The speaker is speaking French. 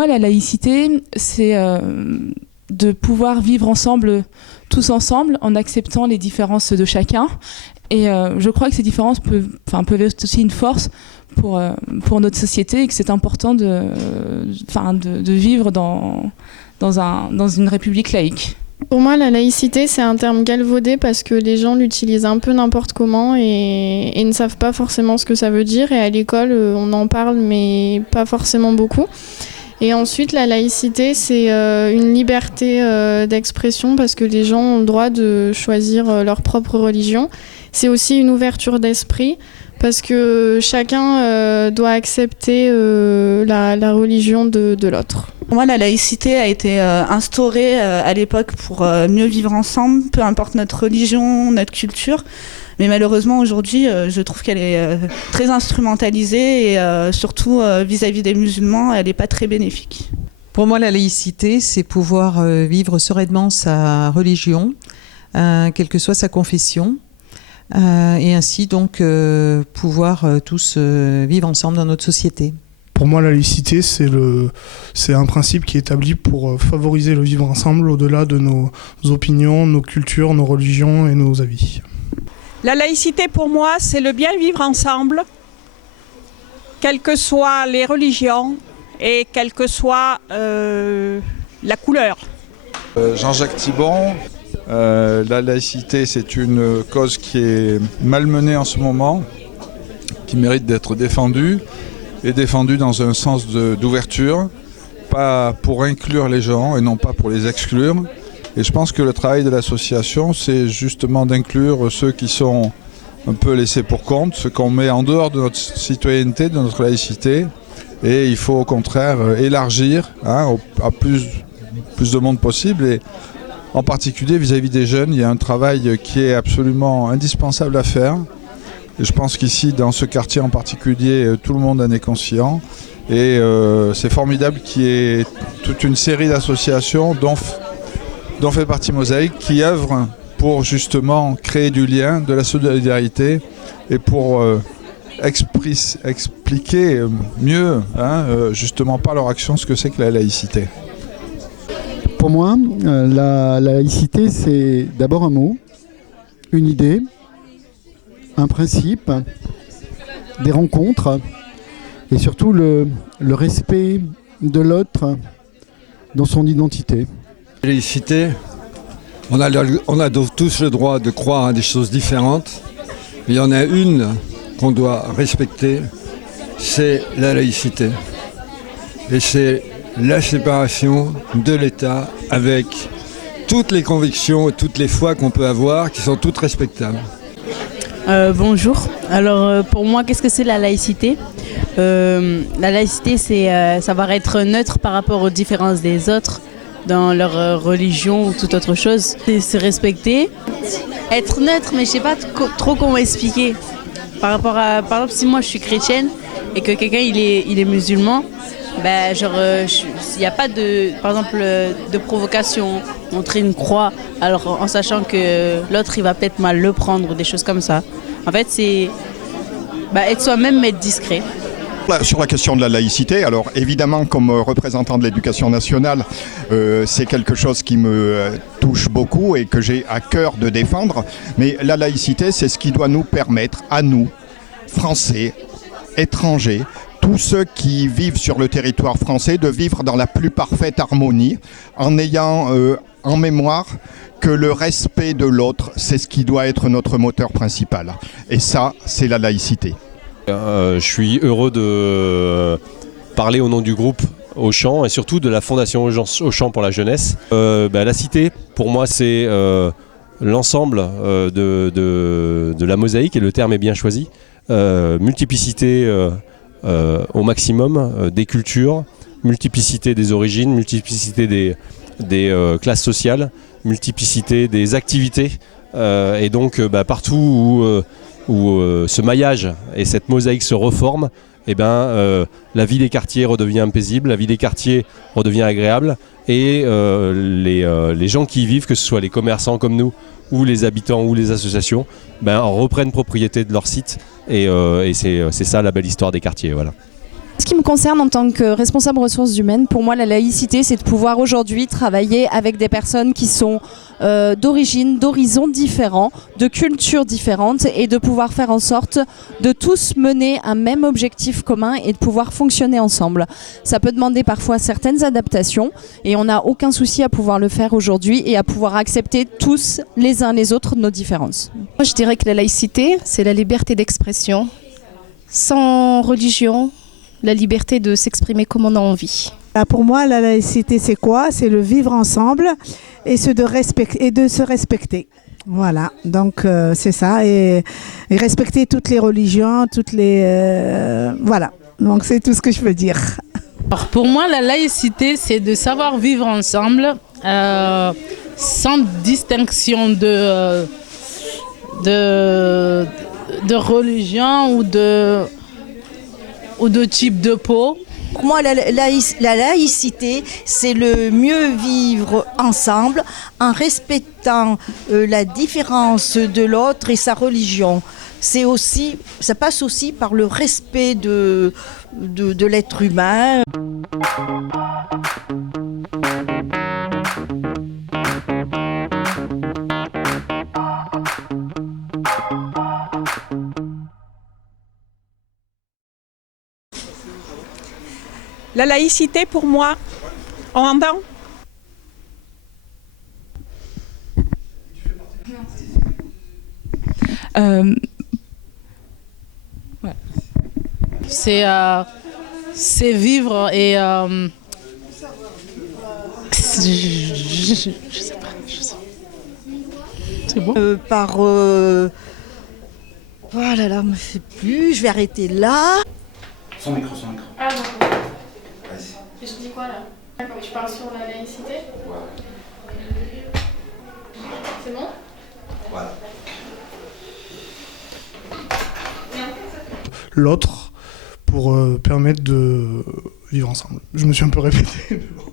moi, la laïcité, c'est de pouvoir vivre ensemble, tous ensemble, en acceptant les différences de chacun. Et je crois que ces différences peuvent être aussi une force pour notre société, et que c'est important de vivre dans une république laïque. Pour moi, la laïcité, c'est un terme galvaudé parce que les gens l'utilisent un peu n'importe comment et ne savent pas forcément ce que ça veut dire. Et à l'école, on en parle, mais pas forcément beaucoup. Et ensuite, la laïcité, c'est une liberté d'expression parce que les gens ont le droit de choisir leur propre religion. C'est aussi une ouverture d'esprit parce que chacun doit accepter la religion de l'autre. Pour moi, la laïcité a été instaurée à l'époque pour mieux vivre ensemble, peu importe notre religion, notre culture. Mais malheureusement, aujourd'hui, je trouve qu'elle est très instrumentalisée et surtout vis-à-vis des musulmans, elle n'est pas très bénéfique. Pour moi, la laïcité, c'est pouvoir vivre sereinement sa religion, quelle que soit sa confession, et ainsi donc pouvoir tous vivre ensemble dans notre société. Pour moi, la laïcité, c'est un principe qui est établi pour favoriser le vivre ensemble au-delà de nos opinions, nos cultures, nos religions et nos avis. La laïcité, pour moi, c'est le bien vivre ensemble, quelles que soient les religions et quelle que soit la couleur. Jean-Jacques Thibon, la laïcité, c'est une cause qui est malmenée en ce moment, qui mérite d'être défendue. Et défendu dans un sens d'ouverture, pas pour inclure les gens et non pas pour les exclure. Et je pense que le travail de l'association, c'est justement d'inclure ceux qui sont un peu laissés pour compte, ceux qu'on met en dehors de notre citoyenneté, de notre laïcité. Et il faut au contraire élargir à plus de monde possible. Et en particulier vis-à-vis des jeunes, il y a un travail qui est absolument indispensable à faire. Et je pense qu'ici, dans ce quartier en particulier, tout le monde en est conscient. Et c'est formidable qu'il y ait toute une série d'associations dont fait partie Mosaïque qui œuvrent pour justement créer du lien, de la solidarité et pour expliquer mieux, justement par leur action, ce que c'est que la laïcité. Pour moi, la laïcité, c'est d'abord un mot, une idée, un principe, des rencontres et surtout le respect de l'autre dans son identité. La laïcité, on a tous le droit de croire à des choses différentes. Il y en a une qu'on doit respecter, c'est la laïcité. Et c'est la séparation de l'État avec toutes les convictions et toutes les foi qu'on peut avoir qui sont toutes respectables. Bonjour. Alors pour moi, qu'est-ce que c'est la laïcité ? La laïcité, c'est savoir être neutre par rapport aux différences des autres dans leur religion ou toute autre chose. C'est se respecter, être neutre, mais je sais pas trop comment expliquer. Par rapport à, par exemple, si moi je suis chrétienne et que quelqu'un il est musulman, ben genre il n'y a pas par exemple de provocation, montrer une croix, alors en sachant que l'autre il va peut-être mal le prendre ou des choses comme ça. En fait, c'est être soi-même, mais être discret. Sur la question de la laïcité, alors évidemment comme représentant de l'éducation nationale, c'est quelque chose qui me touche beaucoup et que j'ai à cœur de défendre. Mais la laïcité, c'est ce qui doit nous permettre, à nous, Français, étrangers, tous ceux qui vivent sur le territoire français, de vivre dans la plus parfaite harmonie, en ayant en mémoire que le respect de l'autre, c'est ce qui doit être notre moteur principal. Et ça, c'est la laïcité. Je suis heureux de parler au nom du groupe Auchan et surtout de la Fondation Auchan pour la jeunesse. La cité, pour moi, c'est l'ensemble de la mosaïque, et le terme est bien choisi. Multiplicité au maximum des cultures, multiplicité des origines, multiplicité des classes sociales, multiplicité des activités. Et donc partout où ce maillage et cette mosaïque se reforment, la vie des quartiers redevient paisible, la vie des quartiers redevient agréable, et les gens qui y vivent, que ce soit les commerçants comme nous, ou les habitants ou les associations, reprennent propriété de leur site, et c'est ça la belle histoire des quartiers. Voilà. Ce qui me concerne en tant que responsable ressources humaines, pour moi la laïcité c'est de pouvoir aujourd'hui travailler avec des personnes qui sont d'origine, d'horizons différents, de cultures différentes et de pouvoir faire en sorte de tous mener un même objectif commun et de pouvoir fonctionner ensemble. Ça peut demander parfois certaines adaptations et on n'a aucun souci à pouvoir le faire aujourd'hui et à pouvoir accepter tous les uns les autres nos différences. Moi je dirais que la laïcité c'est la liberté d'expression, sans religion, la liberté de s'exprimer comme on a envie. Pour moi, la laïcité, c'est quoi? C'est le vivre ensemble et de se respecter. Voilà, donc c'est ça. Et respecter toutes les religions, voilà, donc c'est tout ce que je peux dire. Alors pour moi, la laïcité, c'est de savoir vivre ensemble sans distinction de religion ou de type de peau. Pour moi, la laïcité, c'est le mieux vivre ensemble en respectant la différence de l'autre et sa religion. Ça passe aussi par le respect de l'être humain. La laïcité, pour moi, on entend? Ouais. C'est vivre et je sais pas. C'est bon. Oh là là, me fait plus. Je vais arrêter là. Son micro. Ah non. Vas-y. Et je dis quoi là? D'accord, tu parles sur la laïcité? Ouais. C'est bon? Voilà. L'autre pour permettre de vivre ensemble. Je me suis un peu répété, mais bon.